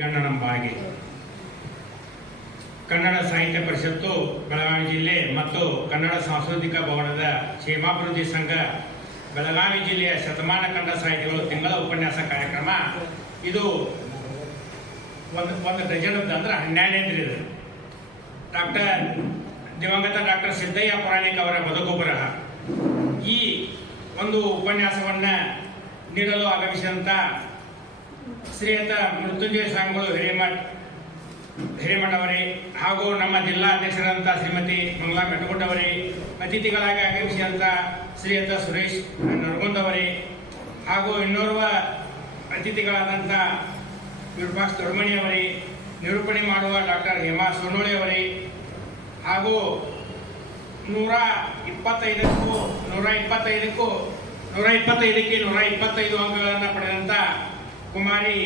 ಕನ್ನಡಂಬಾಗಿ ಕನ್ನಡ ಸಾಹಿತ್ಯ ಪರಿಷತ್ತು, ಬೆಳಗಾವಿ ಜಿಲ್ಲೆ ಮತ್ತು ಕನ್ನಡ ಸಾಂಸ್ಕೃತಿಕ ಭವನದ ಕ್ಷೇಮಾಭಿವೃದ್ಧಿ ಸಂಘ, ಬೆಳಗಾವಿ ಜಿಲ್ಲೆಯ ಶತಮಾನ ಕನ್ನಡ ಸಾಹಿತಿಗಳು ತಿಂಗಳ ಉಪನ್ಯಾಸ ಕಾರ್ಯಕ್ರಮ. ಇದು ಒಂದು ಒಂದು ಡಜನ್ ಅಂದ್ರೆ ಹನ್ನೆರಡನೇದ್ರಿ ಇದು. ಡಾಕ್ಟರ್ ದಿವಂಗತ ಡಾಕ್ಟರ್ ಸಿದ್ದಯ್ಯ ಪುರಾಣಿಕ್ ಅವರ ಬದುಕು ಈ ಒಂದು ಉಪನ್ಯಾಸವನ್ನ ನೀಡಲು ಆಗಮಿಸಿದಂತ ಶ್ರೀಯುತ ಮೃತ್ಯುಂಜಯ ಸ್ವಾಮಿಗಳು ಹಿರೇಮಠ್, ಹಿರೇಮಠ ಅವರೇ, ಹಾಗೂ ನಮ್ಮ ಜಿಲ್ಲಾಧ್ಯಕ್ಷರಾದಂಥ ಶ್ರೀಮತಿ ಮಂಗಲಾ ಮೆಟ್ಟಗುಡ್ಡ ಅವರೇ, ಅತಿಥಿಗಳಾಗಿ ಆಗಮಿಸಿದಂಥ ಶ್ರೀಯುತ ಸುರೇಶ್ ನರಗುಂದ್ ಅವರೇ, ಹಾಗೂ ಇನ್ನೋರ್ವ ಅತಿಥಿಗಳಾದಂಥ ವಿರೂಪಾಕ್ಷ ದೊಡ್ಮಣಿ ಅವರೇ, ನಿರೂಪಣೆ ಮಾಡುವ ಡಾಕ್ಟರ್ ಹೇಮಾ ಸೋನೋಳಿ ಅವರೇ, ಹಾಗೂ ನೂರ ಇಪ್ಪತ್ತೈದಕ್ಕೂ ನೂರ ಇಪ್ಪತ್ತೈದಕ್ಕೂ, ನೂರ ಇಪ್ಪತ್ತೈದಕ್ಕೆ ನೂರ ಇಪ್ಪತ್ತೈದು ಅಂಕಗಳನ್ನು ಪಡೆದಂಥ ಕುಮಾರಿ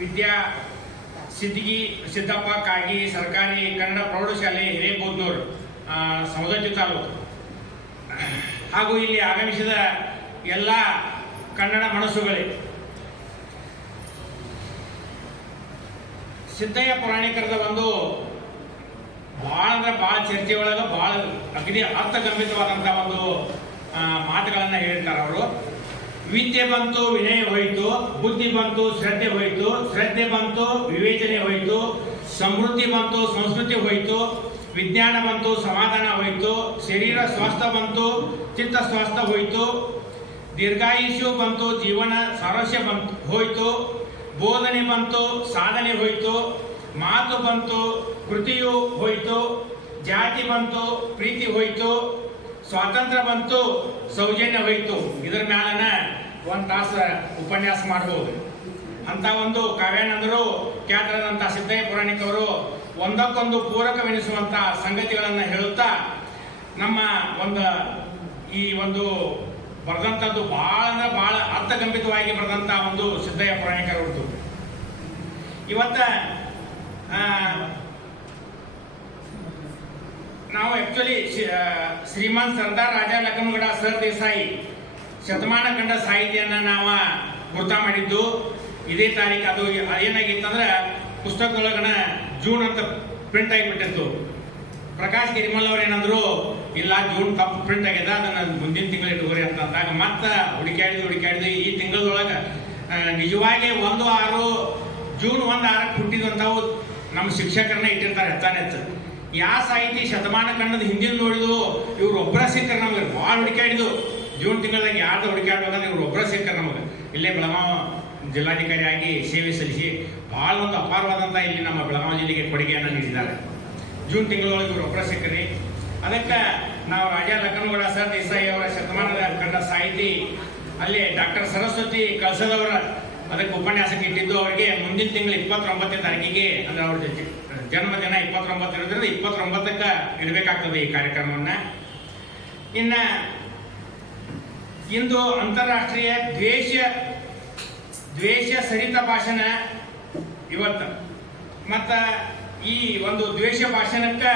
ವಿದ್ಯಾ ಸಿದ್ದಿಗಿ ಸಿದ್ದಪ್ಪ ಕಾಗಿ ಸರ್ಕಾರಿ ಕನ್ನಡ ಪ್ರೌಢಶಾಲೆ ಹಿರೇಬೂದ್ನೂರು ಸವದತ್ತಿ ತಾಲೂಕು. ಹಾಗೂ ಇಲ್ಲಿ ಆಗಮಿಸಿದ ಎಲ್ಲ ಕನ್ನಡ ಮನಸ್ಸುಗಳೇ. ಸಿದ್ದಯ್ಯ ಪುರಾಣಿಕರದ ಒಂದು ಭಾಳ ಅಂದ್ರೆ ಭಾಳ ಚರ್ಚೆ ಒಳಗೆ ಭಾಳ ಅಗದಿ ಅರ್ಥಗಂಭಿತವಾದಂಥ ಒಂದು ಮಾತುಗಳನ್ನು ಹೇಳಿರ್ತಾರೆ ಅವರು. ವಿದ್ಯೆ ಬಂತು, ವಿನಯ ಹೋಯಿತು, ಬುದ್ಧಿ ಬಂತು, ಶ್ರದ್ಧೆ ಹೋಯಿತು, ಶ್ರದ್ಧೆ ಬಂತು, ವಿವೇಚನೆ ಹೋಯಿತು, ಸಮೃದ್ಧಿ ಬಂತು, ಸಂಸ್ಕೃತಿ ಹೋಯಿತು, ವಿಜ್ಞಾನ ಬಂತು, ಸಮಾಧಾನ ಹೋಯಿತು, ಶರೀರ ಸ್ವಾಸ್ಥ್ಯ ಬಂತು, ಚಿತ್ತ ಸ್ವಾಸ್ಥ್ಯ ಹೋಯಿತು, ದೀರ್ಘಾಯುಷ್ಯು ಬಂತು, ಜೀವನ ಸಾರಸ್ಯ ಬಂತು, ಹೋಯಿತು, ಬೋಧನೆ ಬಂತು, ಸಾಧನೆ ಹೋಯಿತು, ಮಾತು ಬಂತು, ಕೃತಿಯು ಹೋಯಿತು, ಜಾತಿ ಬಂತು, ಪ್ರೀತಿ ಹೋಯಿತು ಸ್ವಾತಂತ್ರ್ಯ ಬಂತು, ಸೌಜನ್ಯ ಹೋಯ್ತು. ಇದರ ಮ್ಯಾಲನ ಒಂದು ತಾಸು ಉಪನ್ಯಾಸ ಮಾಡಬಹುದು ಅಂತ ಒಂದು ಕಾವ್ಯಾನಂದರು ಖ್ಯಾತರಾದಂಥ ಸಿದ್ದಯ್ಯ ಪುರಾಣಿಕ್ ಒಂದಕ್ಕೊಂದು ಪೂರಕವೆನಿಸುವಂತ ಸಂಗತಿಗಳನ್ನು ಹೇಳುತ್ತಾ, ನಮ್ಮ ಒಂದು ಈ ಒಂದು ಬರೆದಂಥದ್ದು ಬಹಳ ಅಂದ್ರೆ ಬಹಳ ಅರ್ಥಗಂಭಿತವಾಗಿ ಬರೆದಂಥ ಒಂದು ಸಿದ್ದಯ್ಯ ಪುರಾಣಿಕರು ಇವತ್ತ ನಾವು ಆಕ್ಚುಲಿ ಶ್ರೀಮಂತ್ ಸರ್ದಾರ್ ರಾಜಾ ಲಕ್ಷ್ಮಣಗಡ ಸರ್ ದೇಸಾಯಿ ಶತಮಾನ ಕಂಡ ಸಾಹಿತ್ಯನ ನಾವು ಗುರ್ತ ಮಾಡಿದ್ದು. ಇದೇ ತಾರೀಕು ಅದು ಏನಾಗಿತ್ತಂದ್ರೆ ಪುಸ್ತಕದೊಳಗನ ಜೂನ್ ಅಂತ ಪ್ರಿಂಟ್ ಆಗಿಬಿಟ್ಟಿತ್ತು. ಪ್ರಕಾಶ್ ಗಿರಿಮಲ್ ಅವ್ರು ಏನಂದ್ರು, ಇಲ್ಲ, ಜೂನ್ ತಪ್ಪು ಪ್ರಿಂಟ್ ಆಗ್ಯದ, ಅದನ್ನ ಮುಂದಿನ ತಿಂಗಳು ಇಟ್ಕೋರಿ ಅಂತ ಅಂದಾಗ ಮತ್ತೆ ಹುಡುಕಾಡಿದ್ವಿ ಹುಡುಕಾಡಿದ್ವಿ ಈ ತಿಂಗಳದೊಳಗೆ ನಿಜವಾಗಿ ಒಂದು ಆರು, ಜೂನ್ ಒಂದು ಆರಕ್ಕೆ ಹುಟ್ಟಿದಂಥವು ನಮ್ಮ ಶಿಕ್ಷಕರನ್ನ ಇಟ್ಟಿರ್ತಾರೆ ಹೆಚ್ಚು ಯಾವ ಸಾಹಿತಿ ಶತಮಾನ ಕಂಡದ ಹಿಂದಿನ ನೋಡಿದು, ಇವ್ರು ಒಬ್ಬರ ಸಿಕ್ಕರ್ ನಮಗೆ ಭಾಳ ಹುಡುಕಾಡಿದು ಜೂನ್ ತಿಂಗಳದಾಗ ಯಾರ್ದು ಹುಡುಕಾಡ್ಬೇಕಂದ್ರೆ ಇವ್ರು ಒಬ್ಬರ ಸಿಕ್ಕರ್ ನಮಗೆ. ಇಲ್ಲೇ ಬೆಳಗಾವ್ ಜಿಲ್ಲಾಧಿಕಾರಿಯಾಗಿ ಸೇವೆ ಸಲ್ಲಿಸಿ ಭಾಳ ಒಂದು ಅಪಾರವಾದಂಥ ಇಲ್ಲಿ ನಮ್ಮ ಬೆಳಗಾವಿ ಜಿಲ್ಲೆಗೆ ಕೊಡುಗೆಯನ್ನು ನೀಡಿದ್ದಾರೆ. ಜೂನ್ ತಿಂಗಳೊಳಗೆ ಇವರು ಒಬ್ಬರ ಸಿಕ್ಕರಿ ಅದಕ್ಕೆ ನಾವು ರಾಜಾ ಲಕ್ಕನಗೌಡ ಸರ್ ದೇಸಾಯಿ ಅವರ ಶತಮಾನದ ಕಂಡ ಸಾಹಿತಿ, ಅಲ್ಲಿ ಡಾಕ್ಟರ್ ಸರಸ್ವತಿ ಕಳಸದವರ ಅದಕ್ಕೆ ಉಪನ್ಯಾಸಕ್ಕೆ ಇಟ್ಟಿದ್ದು ಅವರಿಗೆ ಮುಂದಿನ ತಿಂಗಳು ಇಪ್ಪತ್ತೊಂಬತ್ತನೇ ತಾರೀಕಿಗೆ ಅಂದ್ರೆ ಅವ್ರ ಜನ್ಮದಿನ ಇಪ್ಪತ್ತೊಂಬತ್ತು ಇರೋದ್ರಿಂದ ಇಪ್ಪತ್ತೊಂಬತ್ತಕ್ಕೆ ಇಡಬೇಕಾಗ್ತದೆ ಈ ಕಾರ್ಯಕ್ರಮವನ್ನ. ಇನ್ನ ಇಂದು ಅಂತಾರಾಷ್ಟ್ರೀಯ ದ್ವೇಷ ದ್ವೇಷ ಸಹಿತ ಭಾಷಣ ಇವತ್ತು. ಮತ್ತ ಈ ಒಂದು ದ್ವೇಷ ಭಾಷಣಕ್ಕೆ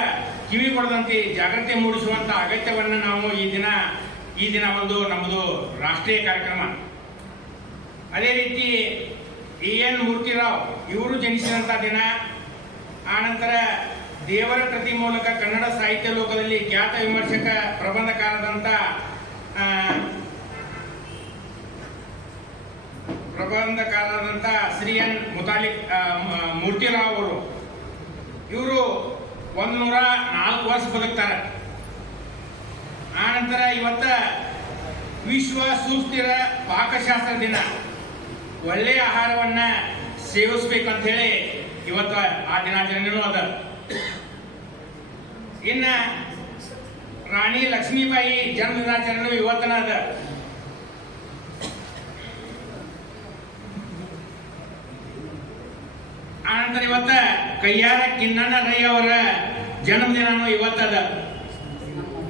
ಕಿವಿ ಕೊಡದಂತೆ ಜಾಗೃತಿ ಮೂಡಿಸುವಂತ ಅಗತ್ಯವನ್ನು ನಾವು ಈ ದಿನ ಈ ದಿನ ಒಂದು ನಮ್ಮದು ರಾಷ್ಟ್ರೀಯ ಕಾರ್ಯಕ್ರಮ. ಅದೇ ರೀತಿ ಎ ಎನ್ ಮೂರ್ತಿರಾವ್, ಇವರು ಜನಿಸಿದಂಥ ದಿನ ಆನಂತರ ದೇವರ ಕೃತಿ ಮೂಲಕ ಕನ್ನಡ ಸಾಹಿತ್ಯ ಲೋಕದಲ್ಲಿ ಖ್ಯಾತ ವಿಮರ್ಶಕ ಪ್ರಬಂಧಕಾರದಂಥ ಪ್ರಬಂಧಕಾರರಾದಂಥ ಶ್ರೀ ಎನ್ ಮುತಾಲಿಕ್ ಮೂರ್ತಿರಾವ್ ಅವರು. ಇವರು ಒಂದು ನೂರ ನಾಲ್ಕು ವರ್ಷ ಬದುಕ್ತಾರೆ. ಆನಂತರ ಇವತ್ತ ವಿಶ್ವ ಸುಸ್ಥಿರ ಪಾಕಶಾಸ್ತ್ರ ದಿನ. ಒಳ್ಳೆಯ ಆಹಾರವನ್ನ ಸೇವಿಸ್ಬೇಕಂತ ಹೇಳಿ ಇವತ್ತು ಆ ದಿನಾಚರಣೆನೂ ಅದ. ಇನ್ನ ರಾಣಿ ಲಕ್ಷ್ಮೀಬಾಯಿ ಜನ್ಮ ದಿನಾಚರಣೆ ಇವತ್ತನ ಅದ. ಆನಂತರ ಇವತ್ತ ಕೈಯಾರ ಕಿನ್ನಣ್ಣ ರೈ ಅವರ ಜನ್ಮದಿನ ಇವತ್ತದ.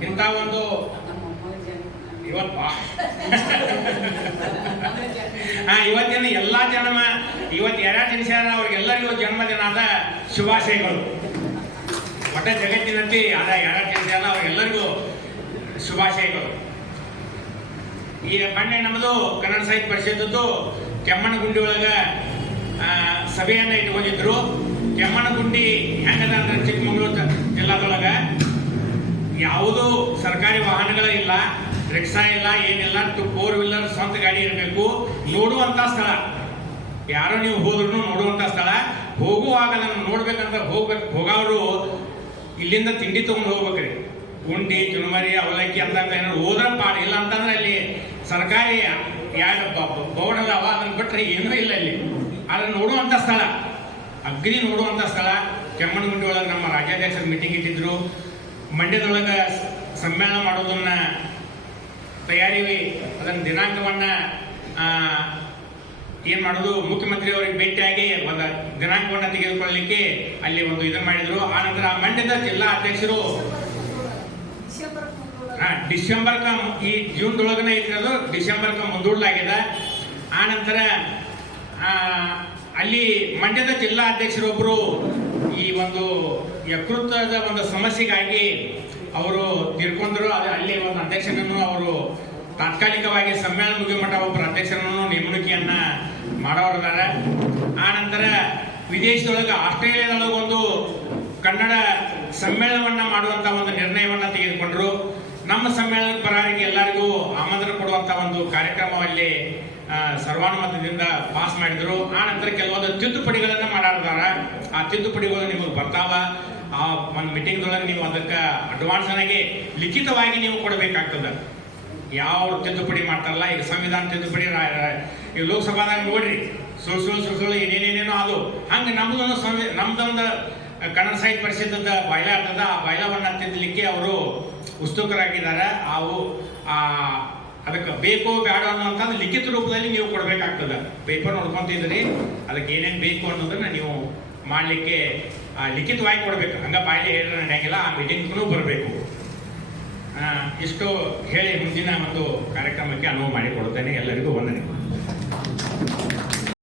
ಇಂಥ ಒಂದು ಇವತ್ತು? ಹಾ, ಇವತ್ತಿನ ಎಲ್ಲಾ ಜನ್ಮ, ಇವತ್ತು ಯಾರ್ಯಾರು ಜನಿಸ್ಯಾರ ಅವ್ರಿಗೆಲ್ಲರಿಗೂ ಜನ್ಮದಿನದ ಶುಭಾಶಯಗಳು. ಒಟ್ಟ ಜಗತ್ತಿನಲ್ಲಿ ಅದ ಯಾರ್ಯಾರು ಜನಿಸ್ಯಾರ ಅವ್ರಿಗೆಲ್ಲರಿಗೂ ಶುಭಾಶಯಗಳು. ಈ ಬಂಡೆ ನಮ್ಮದು ಕನ್ನಡ ಸಾಹಿತ್ಯ ಪರಿಷತ್ತದ್ದು. ಕೆಮ್ಮಣ್ಣಗುಂಡಿ ಒಳಗ ಸಭೆಯನ್ನ ಇಟ್ಕೊಂಡಿದ್ರು ಕೆಮ್ಮಣ್ಣಗುಂಡಿ ಹೆಂಗದ ಅಂದ್ರೆ ಚಿಕ್ಕಮಗಳೂರು ಜಿಲ್ಲಾದೊಳಗ? ಯಾವುದೂ ಸರ್ಕಾರಿ ವಾಹನಗಳ ಇಲ್ಲ. ರಿಕ್ಷಾ ಇಲ್ಲ, ಏನಿಲ್ಲ ಫೋರ್ ವೀಲರ್ ಸ್ವಂತ ಗಾಡಿ ಇರಬೇಕು. ನೋಡುವಂತ ಸ್ಥಳ. ಯಾರೋ ನೀವು ಹೋದ್ರು ನೋಡುವಂತ ಸ್ಥಳ. ಹೋಗುವಾಗ ನಾನು ನೋಡ್ಬೇಕಂತ ಹೋಗ್ಬೇಕು. ಹೋಗವರು ಇಲ್ಲಿಂದ ತಿಂಡಿ ತಗೊಂಡು ಹೋಗ್ಬೇಕ್ರಿ. ಉಂಡಿ, ಚುನಮರಿ, ಅವಲಕ್ಕಿ ಅಂತ ಹೋದ್ರೆ ಪಾಡ ಇಲ್ಲ ಅಂತಂದ್ರೆ ಅಲ್ಲಿ ಸರ್ಕಾರಿ ಎರಡು ಬೋರ್ಡ್ ಅದಾವ ಅದನ್ನ ಬಿಟ್ಟರೆ ಏನೂ ಇಲ್ಲ ಇಲ್ಲಿ. ಅದನ್ನು ನೋಡುವಂತ ಸ್ಥಳ. ಅಗ್ರಿ ನೋಡುವಂತ ಸ್ಥಳ. ಕೆಮ್ಮಣ್ಣಗುಂಡಿ ಒಳಗೆ ನಮ್ಮ ರಾಜ್ಯಾಧ್ಯಕ್ಷರು ಮೀಟಿಂಗ್ ಇಟ್ಟಿದ್ರು. ಮಂಡ್ಯದೊಳಗೆ ಸಮ್ಮೇಳನ ಮಾಡೋದನ್ನ ತಯಾರಿ ಅದನ್ನು ದಿನಾಂಕವನ್ನ ಏನ್ ಮಾಡೋದು? ಮುಖ್ಯಮಂತ್ರಿ ಅವರಿಗೆ ಭೇಟಿಯಾಗಿ ಒಂದು ದಿನಾಂಕವನ್ನ ತೆಗೆದುಕೊಳ್ಳಲಿಕ್ಕೆ ಅಲ್ಲಿ ಒಂದು ಇದನ್ನು ಮಾಡಿದ್ರು. ಆ ನಂತರ ಮಂಡ್ಯದ ಜಿಲ್ಲಾ ಅಧ್ಯಕ್ಷರು ಹಾ, ಡಿಸೆಂಬರ್ ಕ ಈ ಜೂನ್ ಒಳಗನೆ ಐತ್ರಿ ಡಿಸೆಂಬರ್ ಕ ಮುಂದೂಡಲಾಗಿದೆ ಆ ನಂತರ ಅಲ್ಲಿ ಮಂಡ್ಯದ ಜಿಲ್ಲಾ ಅಧ್ಯಕ್ಷರೊಬ್ಬರು ಈ ಒಂದು ಯಕೃತ್ವದ ಒಂದು ಸಮಸ್ಯೆಗಾಗಿ ಅವರು ತೀರ್ಕೊಂಡ್ರು, ಅದು ಅಲ್ಲಿ ಒಂದು ಅಧ್ಯಕ್ಷನನ್ನು ಅವರು ತಾತ್ಕಾಲಿಕವಾಗಿ ಸಮ್ಮೇಳನ ಮುಗಿಯುವ ಮಟ್ಟ ಒಬ್ಬರು ಅಧ್ಯಕ್ಷರನ್ನು ನೇಮಣಿಕೆಯನ್ನ ಮಾಡೋರಿದ್ದಾರೆ. ಆ ನಂತರ ವಿದೇಶದೊಳಗೆ ಆಸ್ಟ್ರೇಲಿಯಾದೊಳಗೆ ಒಂದು ಕನ್ನಡ ಸಮ್ಮೇಳನವನ್ನ ಮಾಡುವಂತ ಒಂದು ನಿರ್ಣಯವನ್ನ ತೆಗೆದುಕೊಂಡ್ರು. ನಮ್ಮ ಸಮ್ಮೇಳನಕ್ಕೆ ಬರೋರಿಗೆ ಎಲ್ಲರಿಗೂ ಆಮಂತ್ರಣ ಕೊಡುವಂತ ಒಂದು ಕಾರ್ಯಕ್ರಮದಲ್ಲಿ ಸರ್ವಾನುಮತದಿಂದ ಪಾಸ್ ಮಾಡಿದ್ರು. ಆ ನಂತರ ಕೆಲವೊಂದು ತಿದ್ದುಪಡಿಗಳನ್ನ ಮಾಡಾರ್ದಾರ ಆ ತಿದ್ದುಪಡಿಗಳು ನಿಮಗೆ ಬರ್ತಾವ. ಆ ಒಂದು ಮೀಟಿಂಗ್ದೊಳಗೆ ನೀವು ಅದಕ್ಕೆ ಅಡ್ವಾನ್ಸ್ ಆಗಿ ಲಿಖಿತವಾಗಿ ನೀವು ಕೊಡಬೇಕಾಗ್ತದೆ. ಯಾವ ತಿದ್ದುಪಡಿ ಮಾಡ್ತಾರಲ್ಲ, ಈಗ ಸಂವಿಧಾನ ತಿದ್ದುಪಡಿ ಈಗ ಲೋಕಸಭಾದಾಗ ನೋಡ್ರಿ ಸುಳ್ಳು ಸುಳ್ಳು ಸುಳ್ಳು ಸುಳ್ಳು ಏನೇನೇನೇನೋ ಅದು. ಹಂಗೆ ನಮ್ದೊಂದು ಸಂವಿ, ನಮ್ದೊಂದು ಕನ್ನಡ ಸಾಹಿತ್ಯ ಪರಿಷತ್ತದ ಬಾಯ್ಲ ಆಗ್ತದ. ಆ ಬಾಯ್ಲವನ್ನು ತಿದ್ದಲಿಕ್ಕೆ ಅವರು ಉತ್ಸುಕರಾಗಿದ್ದಾರೆ ಅವು ಅದಕ್ಕೆ ಬೇಕು ಬೇಡ ಅನ್ನೋಂಥದ್ದು ಲಿಖಿತ ರೂಪದಲ್ಲಿ ನೀವು ಕೊಡಬೇಕಾಗ್ತದೆ. ಪೇಪರ್ ನೋಡ್ಕೊತಿದ್ರಿ, ಅದಕ್ಕೆ ಏನೇನು ಬೇಕು ಅನ್ನೋದನ್ನು ನೀವು ಮಾಡಲಿಕ್ಕೆ ಲಿಖಿತವಾಗಿ ಕೊಡಬೇಕು ಹಂಗ ಬಾಯಿ ಹೇಳಿದ್ರೆ ನಡೆಯಂಗಿಲ್ಲ ಆ ಮೀಟಿಂಗ್ಗೂ ಬರಬೇಕು. ಇಷ್ಟು ಹೇಳಿ ಮುಂದಿನ ಒಂದು ಕಾರ್ಯಕ್ರಮಕ್ಕೆ ಅನುವು ಮಾಡಿಕೊಡ್ತೇನೆ